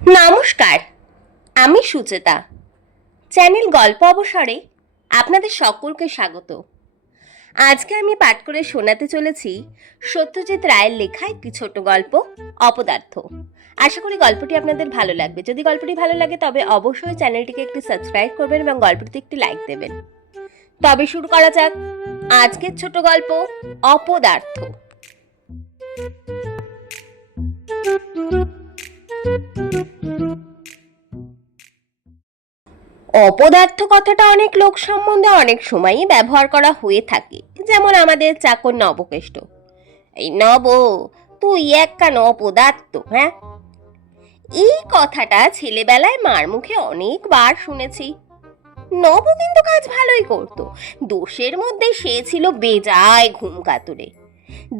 নমস্কার, আমি সুচেতা। চ্যানেল গল্প অবসরে আপনাদের সকলকে স্বাগত। আজকে আমি পাঠ করে শোনাতে চলেছি সত্যজিৎ রায়ের লেখা একটি ছোট গল্প, অপদার্থ। আশা করি গল্পটি আপনাদের ভালো লাগবে। যদি গল্পটি ভালো লাগে তবে অবশ্যই চ্যানেলটিকে একটু সাবস্ক্রাইব করবেন এবং গল্পটিতে একটি লাইক দেবেন। তবে শুরু করা যাক আজকের ছোট গল্প, অপদার্থ। অপদার্থ কথাটা অনেক লোক সম্বন্ধে অনেক সময়ই ব্যবহার করা হয়ে থাকে। যেমন আমাদের চাকর নবকেষ্ট, এই নব, তুই একখান অপদার্থ। হ্যাঁ, এই কথাটা ছেলেবেলায় মার মুখে অনেকবার শুনেছি। নব কিন্তু কাজ ভালোই করত, দোষের মধ্যে সে ছিল বেজায় ঘুম কাতুরে।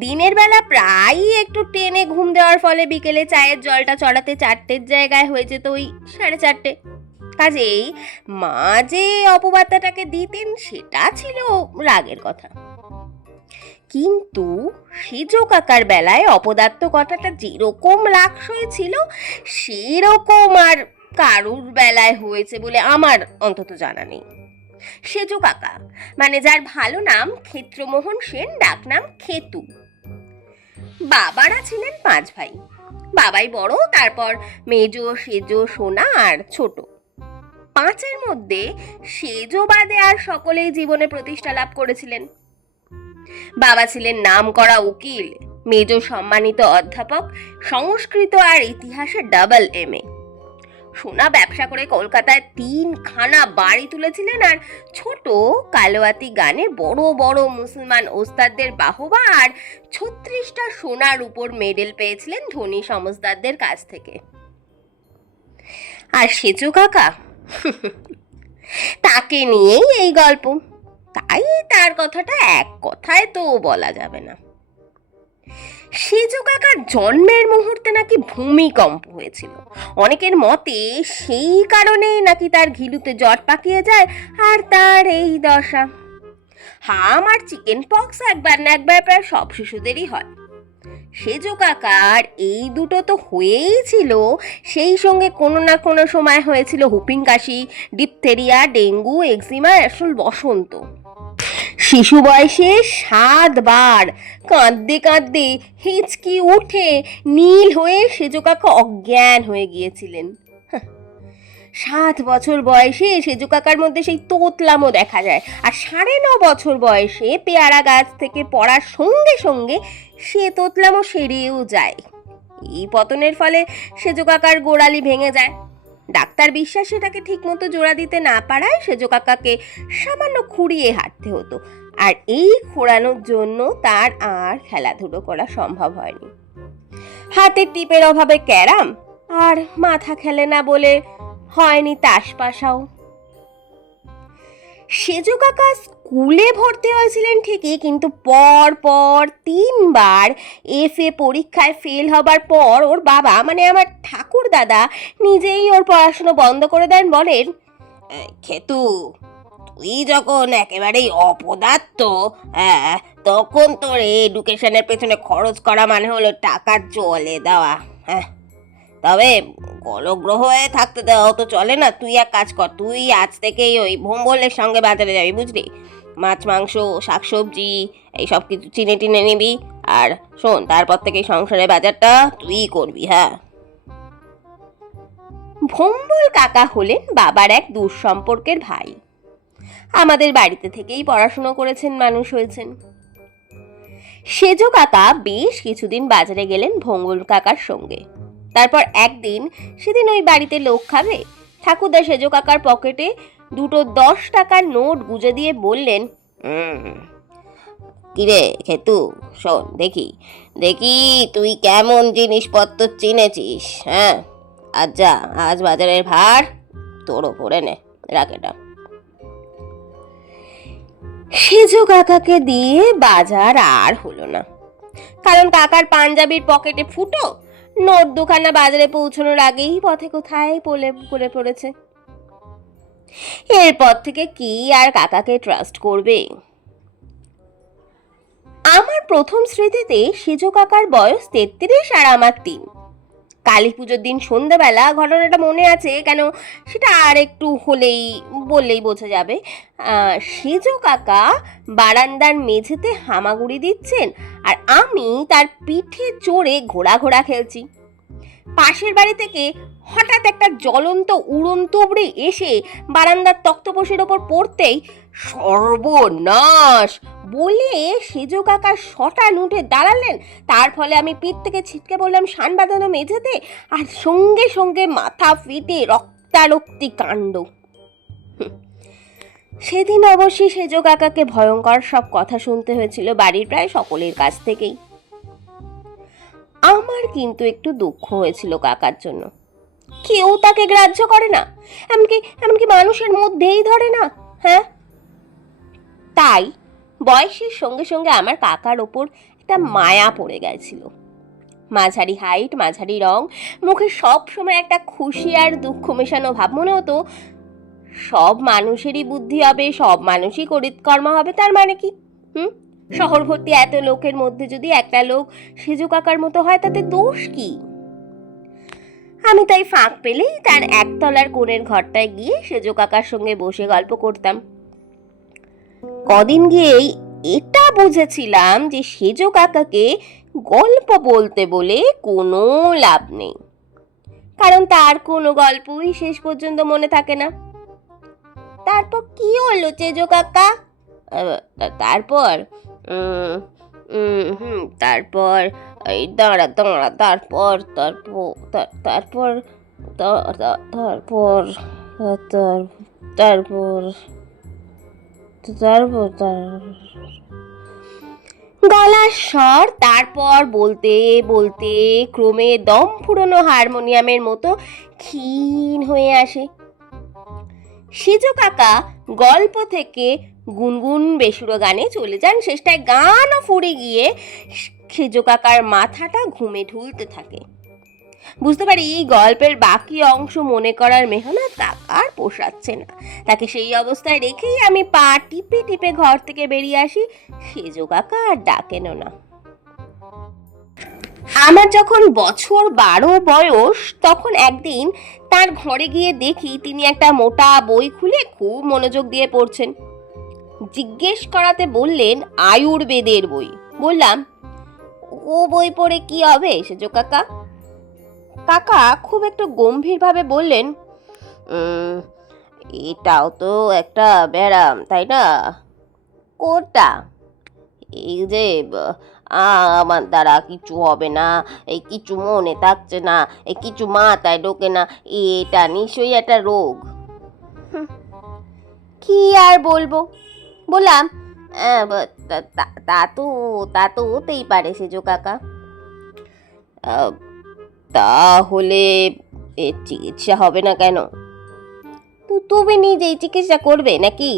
দিনের বেলা প্রায়ই একটু টেনে ঘুম দেওয়ার ফলে বিকেলে চায়ের জলটা চড়াতে 4টের জায়গায় হয়ে যেত ওই 4:30। কাজেই মা যে অপবাদটাকে দিতেন সেটা ছিল রাগের কথা। কিন্তু সেজ কাকার বেলায় অপদার্থ কথাটা যেরকম রাগসই ছিল সেরকম আর কারুর বেলায় হয়েছে বলে আমার অন্তত জানা নেই। সেজ কাকা মানে যার ভালো নাম ক্ষেত্রমোহন সেন, ডাকনাম খেতু। বাবারা ছিলেন 5 ভাই। বাবাই বড়, তারপর মেজো, সেজো, সোনা আর ছোট। 5-এর মধ্যে সেজো বাদে আর সকলেই জীবনে প্রতিষ্ঠা লাভ করেছিলেন। বাবা ছিলেন নামকরা উকিল, মেজো সম্মানিত অধ্যাপক, সংস্কৃত আর ইতিহাসে ডাবল MA। সোনা ব্যবসা করে কলকাতায় 3খানা বাড়ি তুলেছিলেন, আর ছোট কালোয়াতি গানে বড় বড় মুসলমান ওস্তাদদের বাহবা আর 36টা সোনার উপর মেডেল পেয়েছিলেন ধনী সমজদারদের কাছ থেকে। আর সেজো কাকা, তাকে নিয়েই এই গল্প, তাই তার কথাটা এক কথায় তো বলা যাবে না। সেজো কাকার জন্মের মুহূর্তে নাকি ভূমিকম্প হয়েছিল। অনেকের মতে সেই কারণেই নাকি তার ঘিলুতে জট পাকিয়ে যায় আর তার এই দশা। হাম আর চিকেন পক্স একবার না একবার প্রায় সব শিশুদেরই হয়। সেজো কাকার এই দুটো তো হয়েই ছিল, সেই সঙ্গে কোনো না কোনো সময় হয়েছিল হুপিং কাশি, ডিপথেরিয়া, ডেঙ্গু, এক্সিমা, আসল বসন্ত। শিশু বয়সে 7 বার কাঁদতে কাঁদতে হিচকি উঠে নীল হয়ে সেজো কাকা অজ্ঞান হয়ে গিয়েছিলেন। 7 বছর বয়সে সেজো কাকার মধ্যে সেই তোতলামও দেখা যায়, আর 9.5 বছর বয়সে পেয়ারা গাছ থেকে পড়ার সঙ্গে সঙ্গে সে তোতলামও সেরেও যায়। এই পতনের ফলে সেজো কাকার গোড়ালি ভেঙে যায়। ডাক্তার বিশ্বাস সেটাকে ঠিক মতো জোড়া দিতে না পারায় সেজো কাকাকে সামান্য খুঁড়িয়ে হাঁটতে হতো, আর এই খোঁড়ানোর জন্য তার আর খেলাধুলো করা সম্ভব হয়নি। হাতের টিপের অভাবে ক্যারাম, আর মাথা খেলে না বলে হয়নি তাসপাশাও। সেজো কাকা স্কুলে ভর্তি হয়েছিলেন ঠিকই, কিন্তু পর পর 3 বার FA পরীক্ষায় ফেল হবার পর ওর বাবা মানে আমার ঠাকুর দাদা নিজেই ওর পড়াশুনো বন্ধ করে দেন। বলেন, খেতু, তুই যখন একেবারেই অপদার্থ, তখন তোর এডুকেশনের পেছনে খরচ করা মানে হলো টাকা জলে দেওয়া। তবে গলগ্রহ হয়ে থাকতে দেওয়া তো চলে না। তুই এক কাজ কর, তুই আজ থেকেই ওই ভোম্বলের সঙ্গে বাজারে যাবি, বুঝলি? মাছ, মাংস, শাকসবজি এইসব কিছু চিনে টিনে নিবি। আর শোন, তারপর থেকে সংসারের বাজারটা তুই করবি। হ্যাঁ। ভোম্বল কাকা হলেন বাবার এক দূর সম্পর্কের ভাই। আমাদের বাড়িতে থেকেই পড়াশুনো করেছেন, মানুষ হয়েছেন। সেজো কাকা বেশ কিছুদিন বাজারে গেলেন ভোম্বল কাকার সঙ্গে। তারপর একদিন, সেদিন ওই বাড়িতে লোক খাবে, ঠাকুরদা সেজো কাকার পকেটে 2 10 টাকার নোট গুজে দিয়ে বললেন, কিরে খেতু, শোন, দেখি দেখি তুই কেমন জিনিসপত্র চিনেছিস। হ্যাঁ, আজ যা, আজ বাজারের ভার তোর ওপরে নে, রাখ এটা। সেজো কাকাকে দিয়ে বাজার আর হলো না, কারণ কাকার পাঞ্জাবির পকেটে ফুটো, নোট 2খানা বাজারে পৌঁছানোর আগেই পথে কোথায় পড়ে পড়েছে। এরপর থেকে কি আর কাকাকে ট্রাস্ট করবে? আমার প্রথম স্মৃতিতে সেজো কাকার বয়স 33 আর আমার 3। কালী পুজোর দিন সন্ধ্যাবেলা ঘটনাটা মনে আছে কেন, সেটা আর একটু বললেই বোঝা যাবে। সেজো কাকা বারান্দার মেঝেতে হামাগুড়ি দিচ্ছেন আর আমি তার পিঠে চড়ে ঘোড়া ঘোড়া খেলছি। পাশের বাড়ি থেকে হঠাৎ একটা জ্বলন্ত উড়ন তুবড়ি এসে বারান্দার তক্তপোষের ওপর পড়তেই সর্বনাশ বলে সেজো কাকা শটান উঠে দাঁড়ালেন। তার ফলে আমি পিঠ থেকে ছিটকে পড়লাম শান বাঁধানো মেঝেতে, আর সঙ্গে সঙ্গে মাথা ফেটে রক্তারক্তি কাণ্ড। সেদিন অবশ্যই সেজো কাকাকে ভয়ঙ্কর সব কথা শুনতে হয়েছিল বাড়ির প্রায় সকলের কাছ থেকেই। আমার কিন্তু একটু দুঃখ হয়েছিল কাকার জন্য। কেউ তাকে গ্রাহ্য করে না, এমনকি মানুষের মধ্যেই ধরে না। হ্যাঁ, তাই বয়সের সঙ্গে সঙ্গে আমার কাকার ওপর একটা মায়া পড়ে গেছিল। মাঝারি হাইট, মাঝারি রং, মুখে সব সময় একটা খুশি আর দুঃখ মেশানো ভাব। মনে হতো সব মানুষেরই বুদ্ধি হবে, সব মানুষই করিতকর্মা হবে। তার মানে কি? শহর ভর্তি এত লোকের মধ্যে যদি একটা লোক সেজো কাকার মতো হয়, তাতে দোষ কি? আমি তাই ফাঁক পেলেই তার একতলার কোণের ঘরটায় গিয়ে সেজো কাকার সঙ্গে বসে গল্প করতাম। কদিন গিয়েই এটা বুঝেছিলাম যে সেজো কাকাকে গল্প বলতে বলে কোনো লাভ নেই, কারণ তার কোনো গল্পই শেষ পর্যন্ত মনে থাকে না। তারপর কি হলো সেজো কাকা? তারপর তারপর এই দাঁড়া তারপর তারপর তারপর তারপর তারপর গলার স্বর তারপর বলতে বলতে ক্রমে দম ফুরোনো হারমোনিয়ামের মতো ক্ষীণ হয়ে আসে। সেজো কাকা গল্প থেকে গুনগুন বেসুরো গানে চলে যান। শেষটায় গানও ফুরে গিয়ে সেজো কাকার মাথাটা ঘুমে ঢুলতে থাকে। বুঝতে পারি এই গল্পের বাকি অংশ মনে করার মেহনত কাকার পোষাচ্ছে না। তাকে সেই অবস্থায় রেখেই আমি পা টিপে টিপে ঘর থেকে বেরিয়ে আসি। সেজো কাকা আর ডাকেনও না। আমার যখন বছর 12 বয়স, তখন একদিন তার ঘরে গিয়ে দেখি তিনি একটা মোটা বই খুলে খুব মনোযোগ দিয়ে পড়ছেন। জিজ্ঞেস করাতে বললেন আয়ুর্বেদের বই। বললাম, ও বই পড়ে কি হবে সেজো কাকা? কাকা খুব একটু গম্ভীরভাবে বললেন, এটাও তো একটা ব্যারাম, তাই না? কোটা? এই যে আমার দ্বারা কিছু হবে না, এই কিছু মনে থাকছে না, এই কিছু মাথায় ঢোকে না, এটা নিশ্চয়ই একটা রোগ। কি আর বলবো? বললাম, তা তো হতেই পারে সেজো কাকা। তাহলে এর চিকিৎসা হবে না কেন? তুমি নিজেই চিকিৎসা করবে নাকি?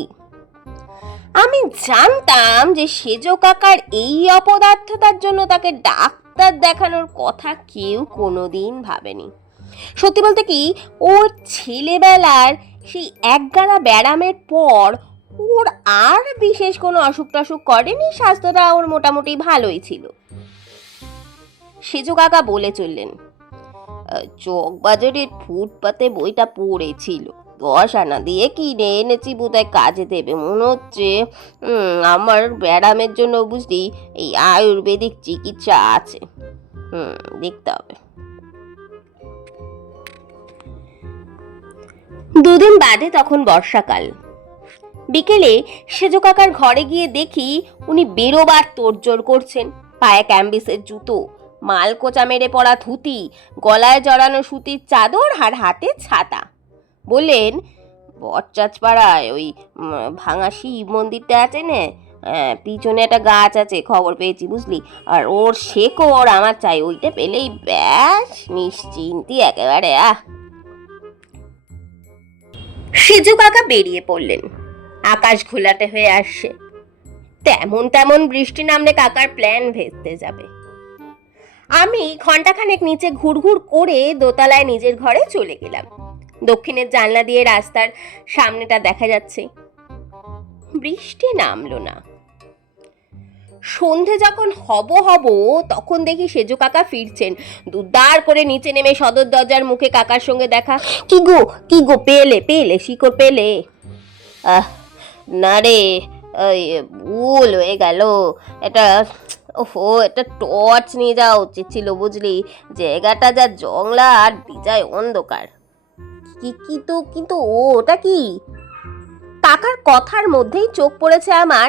আমি জানতাম যে সেজো কাকার এই অপদার্থতার জন্য তাকে ডাক্তার দেখানোর কথা কেউ কোনোদিন ভাবেনি। সত্যি বলতে কি, ওর ছেলেবেলার সেই একগাড়া ব্যারামের পর ওর আর বিশেষ কোনো অসুখ টসুখ করেনি। স্বাস্থ্যটা ওর মোটামুটি ভালোই ছিল। সেজো কাকা বলে চললেন, চকবাজারের ফুটপাতে বইটা পড়েছিল, 10 আনা দিয়ে কিনে এনেছি, বোধহয় কাজে দেবে মনে হচ্ছে। আমার ব্যারামের জন্য বুঝলি এই আয়ুর্বেদিক চিকিৎসা আছে, দেখতে হবে। 2 দিন বাদে তখন বর্ষাকাল। বিকেলে সেজো কাকার ঘরে গিয়ে দেখি উনি বেরোবার তোড়জোড় করছেন। পায়ে ক্যাম্বিসের জুতো, মালকোচা মেরে পড়া ধুতি, গলায় জড়ানো সুতির চাদর আর হাতে ছাতা। বললেন, বটচাঁচপাড়ায় ওই ভাঙা শিব মন্দিরটা আছে না, পিছনে একটা গাছ আছে, খবর পেয়েছি বুঝলি, আর ওর শেকড় আমার চাই, ওইটা পেলেই ব্যাস নিশ্চিন্তি একেবারে। সেজো কাকা বেরিয়ে পড়লেন। আকাশ ঘোলাটে হয়ে আসছে। তেমন বৃষ্টি নামলে কাকার প্ল্যান ভেস্তে যাবে। আমি ঘন্টাখানেক নিচে ঘুরঘুর করে দোতলায় নিজের ঘরে চলে গেলাম। দক্ষিণের জানলা দিয়ে রাস্তার সামনেটা দেখা যাচ্ছে। বৃষ্টি নামলো না। সন্ধে যখন হব তখন দেখি সেজো কাকা ফিরছেন। দুদার করে নিচে নেমে সদর দরজার মুখে কাকার সঙ্গে দেখা। কি গো পেলে শিকড় পেলে? না রে, ভুল হয়ে গেল। এটা এটা টর্চ নিয়ে যাওয়া উচিত ছিল বুঝলি, জায়গাটা যা জংলা আর বিজয় অন্ধকার। কিন্তু ওটা কি? কাকার কথার মধ্যেই চোখ পড়েছে আমার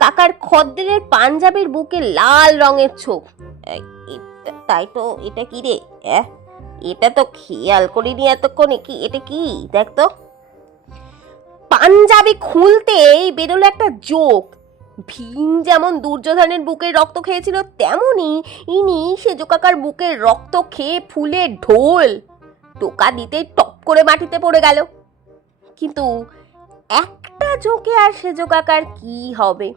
কাকার খদ্দেরের পাঞ্জাবির বুকে লাল রঙের ছোপ। তাই তো, এটা কি রে? এটা তো খেয়াল করিনি এতক্ষণে। কি এটা? কি দেখ তো। পাঞ্জাবি খুলতেই বেরোলো একটা জোক। ভীম যেমন দুর্যোধনের বুকের রক্ত খেয়েছিল, তেমনি ইনি সেজো কাকার বুকের রক্ত খেয়ে ফুলে ঢোল। টোকা দিতে টপ করে মাটিতে পড়ে গেল। কিন্তু একটা জোকে আর সেজো কাকার কি হবে?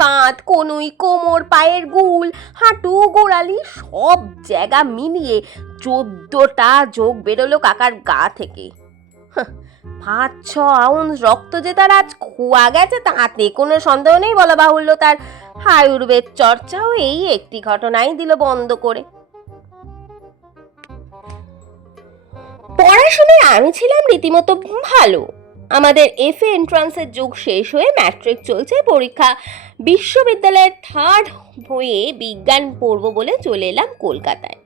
কাঁধ, কনুই, কোমর, পায়ের গুল, হাঁটু, গোড়ালি সব জায়গা মিলিয়ে 14টা যোগ বেরোলো কাকার গা থেকে। 5-6 আউন্স রক্ত যে তার আজ খোয়া গেছে তাতে কোনো সন্দেহ নেই। বলা বাহুল্য, তার আয়ুর্বেদ চর্চাও এই একটি ঘটনাই দিল বন্ধ করে। পড়াশোনায় আমি ছিলাম রীতিমতো ভালো। আমাদের এফএ এন্ট্রান্সের যুগ শেষ হয়ে ম্যাট্রিক চলছে, পরীক্ষা। বিশ্ববিদ্যালয়ের 3rd হয়ে বিজ্ঞান পড়ব বলে চলে এলাম কলকাতায়।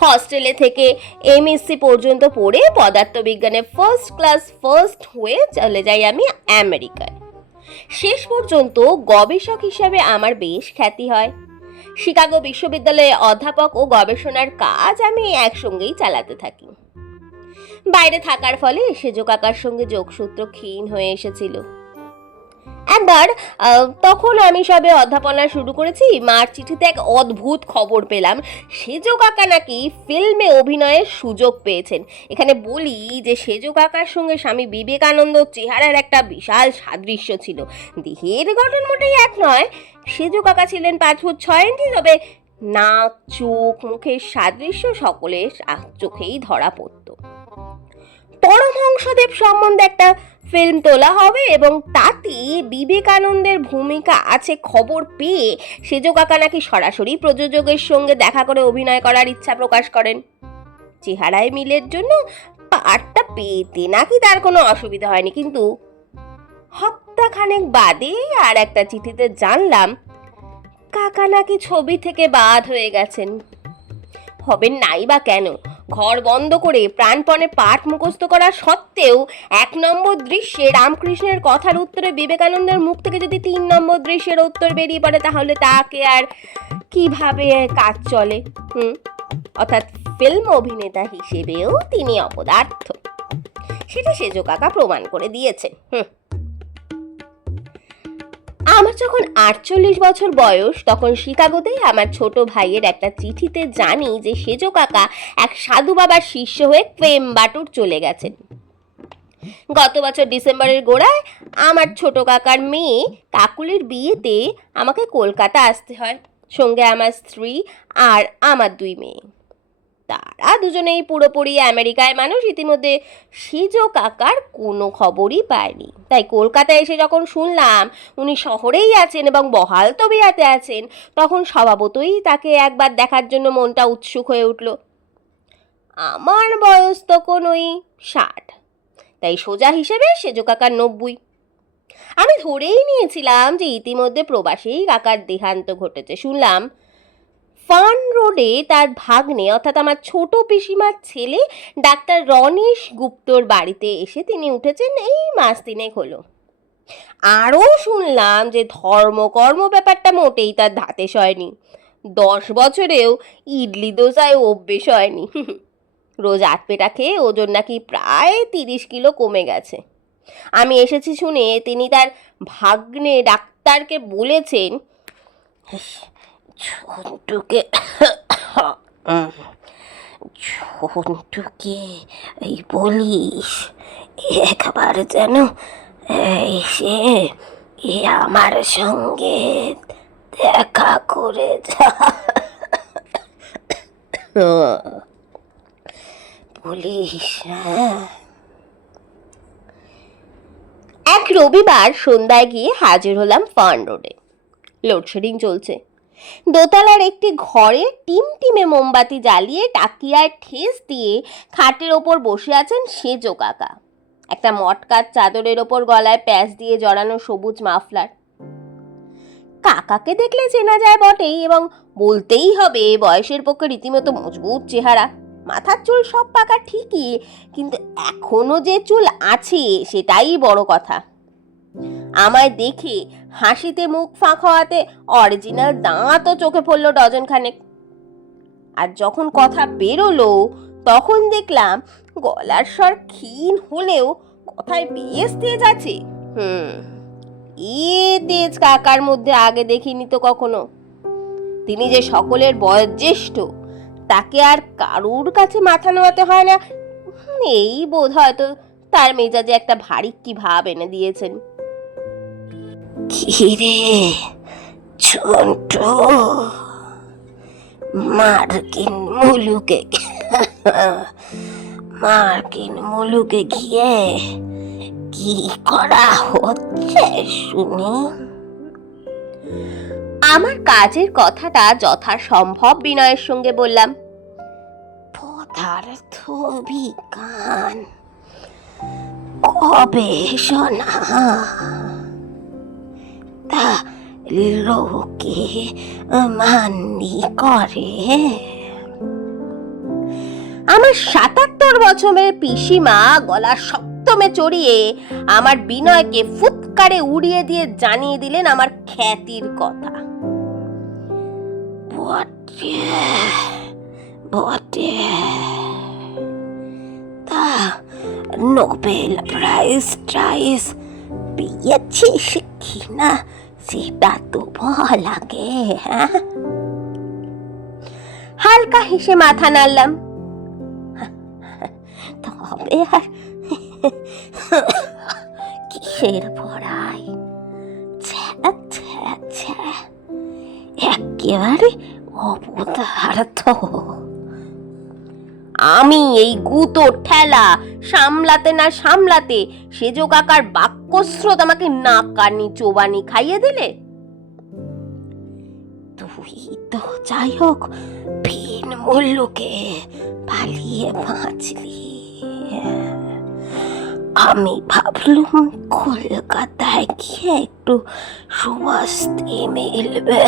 হস্টেলে থেকে এমএসসি পর্যন্ত পড়ে পদার্থবিজ্ঞানে ফার্স্ট ক্লাস ফার্স্ট হয়ে চলে যাই আমি আমেরিকায়। শেষ পর্যন্ত গবেষক হিসাবে আমার বেশ খ্যাতি হয়। শিকাগো বিশ্ববিদ্যালয়ে অধ্যাপক ও গবেষণার কাজ আমি একসঙ্গেই চালাতে থাকি। বাইরে থাকার ফলে সেজো কাকার সঙ্গে যোগসূত্র ক্ষীণ হয়ে এসেছিল। একবার তখন আমি সবে অধ্যাপনা শুরু করেছি, মার চিঠিতে এক অদ্ভুত খবর পেলাম, সেজো কাকা নাকি ফিল্মে অভিনয়ের সুযোগ পেয়েছেন। এখানে বলি যে সেজো কাকার সঙ্গে স্বামী বিবেকানন্দ চেহারার একটা বিশাল সাদৃশ্য ছিল। দেহের গঠন মোটেই এক নয়। সেজো কাকা ছিলেন 5 ফুট 6 ইঞ্চি, তবে নাক, চোখ, মুখের সাদৃশ্য সকলের চোখেই ধরা পড়ত। পরমহংসদেব সম্বন্ধে একটা ফিল্ম তোলা হবে এবং তাতে বিবেকানন্দের ভূমিকা আছে খবর পেয়ে সেজো কাকা নাকি সরাসরি প্রযোজকের সঙ্গে দেখা করে অভিনয় করার ইচ্ছা প্রকাশ করেন। চেহারায় মিলের জন্য পার্টটা পেতে নাকি তার কোনো অসুবিধা হয়নি। কিন্তু সপ্তাহখানেক বাদে আর একটা চিঠিতে জানলাম কাকা নাকি ছবি থেকে বাদ হয়ে গেছেন। হবেন নাই বা কেন? ঘর বন্ধ করে প্রাণপণে পাঠ মুখস্থ করা সত্ত্বেও 1 নম্বর দৃশ্যে রামকৃষ্ণের কথার উত্তরে বিবেকানন্দের মুখ থেকে যদি 3 নম্বর দৃশ্যের উত্তর বেরিয়ে পড়ে, তাহলে তাকে আর কিভাবে কাজ চলে? অর্থাৎ ফিল্ম অভিনেতা হিসেবেও তিনি অপদার্থ। সেটা সেজো কাকা প্রমাণ করে দিয়েছেন। আমার যখন 48 বছর বয়স, তখন শিকাগোতেই আমার ছোট ভাইয়ের একটা চিঠিতে জানি যে সেজো কাকা এক সাধু বাবার শিষ্য হয়ে কোয়েম্বাটুর চলে গেছেন। গত বছর ডিসেম্বরের গোড়ায় আমার ছোট কাকার মেয়ে কাকুলির বিয়েতে আমাকে কলকাতা আসতে হয়, সঙ্গে আমার স্ত্রী আর আমার 2 মেয়ে। তারা দুজনেই পুরোপুরি আমেরিকায় মানুষ। ইতিমধ্যে সেজো কাকার কোনো খবরই পায়নি। তাই কলকাতায় এসে যখন শুনলাম উনি শহরেই আছেন এবং বহাল তবিয়াতে আছেন, তখন স্বভাবতই তাকে একবার দেখার জন্য মনটা উৎসুক হয়ে উঠল। আমার বয়স তখন ওই 60, তাই সোজা হিসেবে সেজো কাকার 90। আমি ধরেই নিয়েছিলাম যে ইতিমধ্যে প্রবাসেই কাকার দেহান্ত ঘটেছে। শুনলাম ফান রোডে তার ভাগ্নে অর্থাৎ আমার ছোট পিসিমার ছেলে ডাক্তার রণেশ গুপ্তর বাড়িতে এসে তিনি উঠেছেন এই মাস 3 হলো। আরও শুনলাম যে ধর্মকর্ম ব্যাপারটা মোটেই তার ধাতে সয়নি। 10 বছরেও ইডলি দোসায় অভ্যেস হয়নি। রোজ আটপেটা খেয়ে ওজন নাকি প্রায় 30 কিলো কমে গেছে। আমি এসেছি শুনে তিনি তার ভাগ্নে ডাক্তারকে বলেছেন, ঝন্টুকে এই বলিস একবার যেন এসে আমার সঙ্গে দেখা করে যা, বলিস। এক রবিবার সন্ধ্যায় গিয়ে হাজির হলাম ফান রোডে। লোডশেডিং চলছে। দোতলার একটি ঘরে টিমটিমে মোমবাতি জ্বালিয়ে টাকিয়ায় ঠেস দিয়ে খাটের ওপর বসে আছেন সেজো কাকা। একটা মটকার চাদরের ওপর গলায় প্যাচ দিয়ে জড়ানো সবুজ মাফলার। কাকাকে দেখলে চেনা যায় বটেই, এবং বলতেই হবে বয়সের পক্ষে রীতিমতো মজবুত চেহারা। মাথার চুল সব পাকা ঠিকই, কিন্তু এখনো যে চুল আছে সেটাই বড় কথা। আমায় দেখে হাসিতে মুখ ফাঁক হওয়াতে অরিজিনাল দাঁতও চোখে পড়ল ডজন খানেক। আর যখন কথা বেরোলো তখন দেখলাম গলার স্বর ক্ষীণ হলেও কথায় বেশ তেজ আছে। তেজ কাকার মধ্যে আগে দেখিনি তো কখনো। তিনি যে সকলের বয়োজ্যেষ্ঠ তাকে আর কারুর কাছে মাথা নোয়াতে হয় না, এই বোধ হয়তো তার মেজাজে একটা ভারী কি ভাব এনে দিয়েছেন। কিরে ছোট মার্কিন মুলুকে গিয়ে কি করা হচ্ছে শুনি? আমার কাজের কথাটা যথাসম্ভব বিনয়ের সঙ্গে বললাম। পদার্থ বিজ্ঞান গবেষণা, তা লোকে মান্যি করে? আমার ৭৭ বছরের পিসিমা গলা সপ্তমে চড়িয়ে আমার বিনয়কে ফুৎকারে উড়িয়ে দিয়ে জানিয়ে দিলেন আমার খ্যাতির কথা। বটে, তা নোবেল প্রাইজ পেয়েছিস কিনা সেটা তো বল আগে। হ্যাঁ, হালকা হেসে মাথা নাড়লাম। তবে আর কিসের পড়াই, একেবারে অপদার্থ। আমি এই গুতো ঠেলা সামলাতে না সামলাতে সেজো কাকার বাক্যস্রোত আমাকে নাকানি চোবানি খাইয়ে দিলে। তুই তো যাই হোক ভিন মুল্লুকে পালিয়ে বাঁচলি। আমি ভাবলুম কলকাতায় গিয়ে একটু সুবাস্তি মিলবে।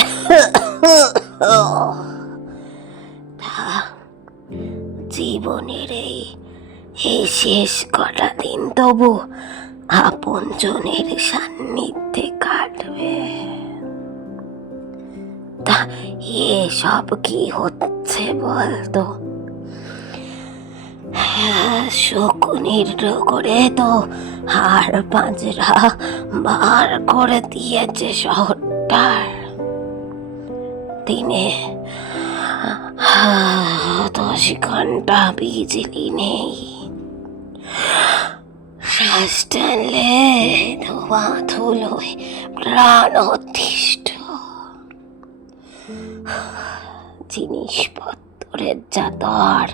জীবনের এই শেষ কটা দিন তবু আপন জনের সান্নিধ্যে কাটবে। তা এসব কি হচ্ছে বলতো? শকুনির করে তো হাড় পাঁজরা বার করে দিয়েছে শহরটার। দিনে 10 ঘন্টা বিজলি নেই, শ্বাস টানলে ধোয়া ধুলোয় প্রাণ অতিষ্ঠ। জিনিসপত্রের যাদর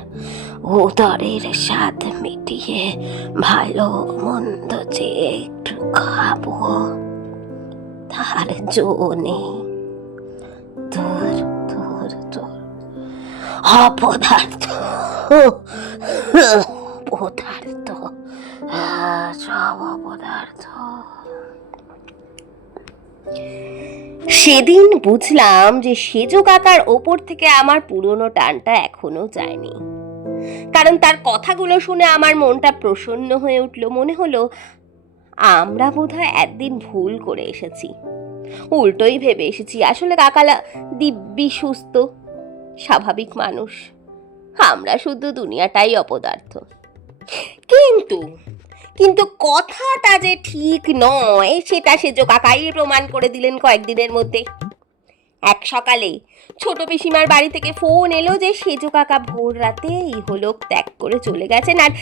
উদরের স্বাদ মিটিয়ে ভালো মন্দ যে একটু খাবো তার জো নেই। তোর অপদার্থ সব অপদার্থ। সেদিন বুঝলাম যে সেজো কাকার ওপর থেকে আমার পুরনো টানটা এখনো যায়নি, কারণ তার কথাগুলো শুনে আমার মনটা প্রসন্ন হয়ে উঠল। মনে হলো আমরা বোধহয় একদিন ভুল করে এসেছি। উল্টোই ভেবে এসেছি আসলে কাকালা দিব্যি সুস্থ স্বাভাবিক মানুষ, আমরা শুধু দুনিয়াটাই অপদার্থ। কিন্তু কথাটা যে ঠিক নয় সেটা সেজো কাকাই প্রমাণ করে দিলেন কয়েকদিনের মধ্যে। এক সকালে ছোট পিসিমার বাড়ি থেকে ফোন এলো যে সেজো কাকা ভোর রাতে ইহলোক ত্যাগ করে চলে গেছেন, আর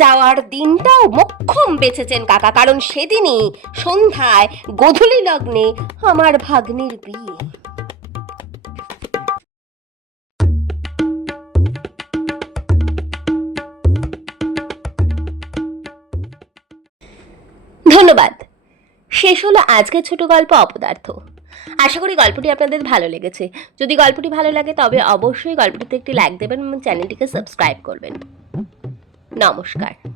যাওয়ার দিনটাও মোক্ষম বেঁচেছেন কাকা, কারণ সেদিনই সন্ধ্যায় গোধূলি লগ্নে আমার ভাগ্নির বিয়ে। ধন্যবাদ। শেষ হলো আজকের ছোট গল্প অপদার্থ। আশা করি গল্পটি আপনাদের ভালো লেগেছে। যদি গল্পটি ভালো লাগে তবে অবশ্যই গল্পটিতে একটি লাইক দেবেন এবং চ্যানেলটিকে সাবস্ক্রাইব করবেন। নমস্কার।